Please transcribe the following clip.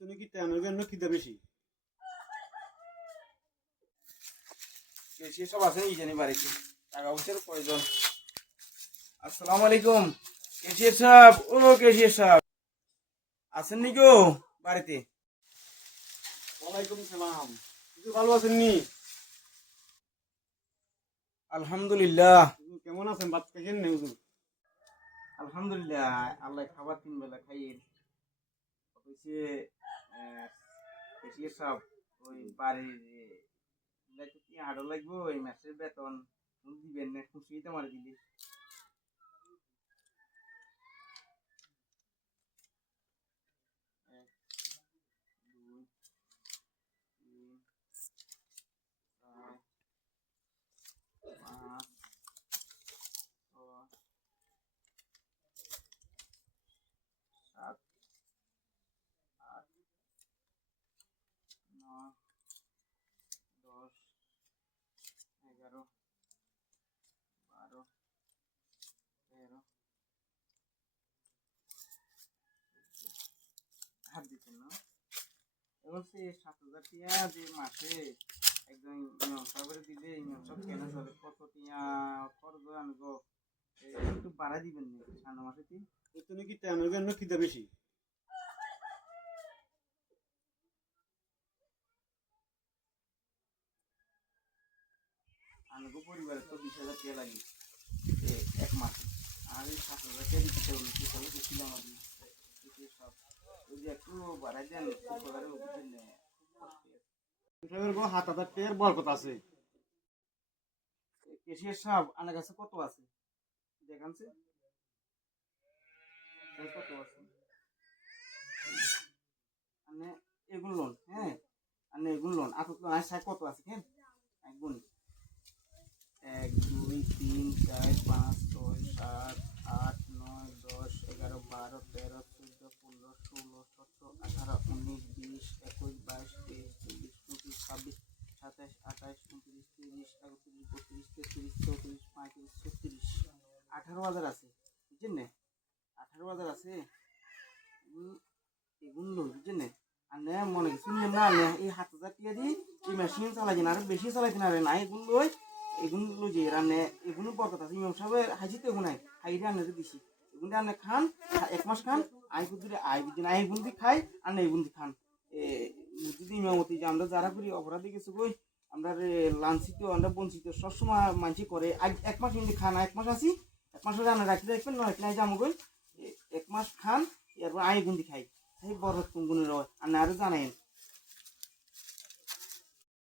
তুমি কি তেমন জন্য খিদে বেশি? বেশি সব আছে এই জানি বাড়িতে টাকা পয়সার প্রয়োজন। আসসালামু আলাইকুম কেশিয়ার সাহেব। ও কেশিয়ার সাহেব আছেন নি গো বাড়িতে? ওয়ালাইকুম সালাম। কিছু ভালো আছেন নি? আলহামদুলিল্লাহ। হুজুর কেমন আছেন? ভাত খাইছেন না হুজুর? আলহামদুলিল্লাহ আল্লাহ খাবার 3 বেলা খাইয়ে হয়েছে। কেশিয়ার সাহেব ওই বাড়ির কি আরো লাগবে ওই মাসের বেতন দিবেন না? খুশিতে মারি দিলি। 1 2 3 4 5 6 7 8 9 10 11 12 13 হাত দিচ্ছেন না? এবং সে 7,000 টিয়া যে মাসে একজন ইমাম সাহেবের দিলে ইমাম সাহেব কেন চলে কত টিয়া খরচ আনবো একটু বাড়াই দিবেন না সামনে মাসে কি? তুমি কি তেমন জন্য খিদে বেশি? আনবো পরিবারে তো 20,000 টিয়া লাগে এক মাসে। আর এই 7,000 টিয়া দিতে চাইলে কি চলে গেছিল আমাদের সব ওই যে একটু বাড়াই দেন উপকারে বুঝলেন না। সাহেবের বড় 7,000 টাকার বরকত আছে। কেশিয়ার সাহেব আমার কাছে কত আছে দেখানছে? কত আছে মানে এগুলো লোন? হ্যাঁ মানে এগুলো লোন আপাতত আর সাহেব কত আছে কেন একগুণ 1 2 3 4 5 6 7 8 9 10 11 12 13 14 15 16 17 18 19 20 21 22 23 24 25 26 27 28 29 30 31 32 33 34 35 36 18,000 আছে বুঝছেন না? 18,000 আছে এগুলো লোন বুঝছেন না? আর না মনে কিছু নিয়ে না এই 7,000 টাকা দিয়ে এই মেশিন চালাই কিনা আর বেশি চালাই কিনা রে না এগুলো এগুলো যে রান্নে এগুলো বরকত আছে ইমাম সাহেবের হাজিতে এগুলো হাইরে আনতে দিছি এগুলো আনে খান 1 মাস খান আই বুদ্ধি আই বুদ্ধি আই বুদ্ধি খাই আর না এগুলো খান যদি ইমামতি যে আমরা যারা করি অপরাধী কিছু কই আমরা লাঞ্ছিত আমরা বঞ্চিত সবসময় মানছি করে 1 মাস কিন্তু খান 1 মাস আসি 1 মাস রান্না রাখতে রাখবেন নয় নাই যাবো কই 1 মাস খান এরপর আই বুদ্ধি খাই সেই বরকত কোন গুণের আর না আরো জানেন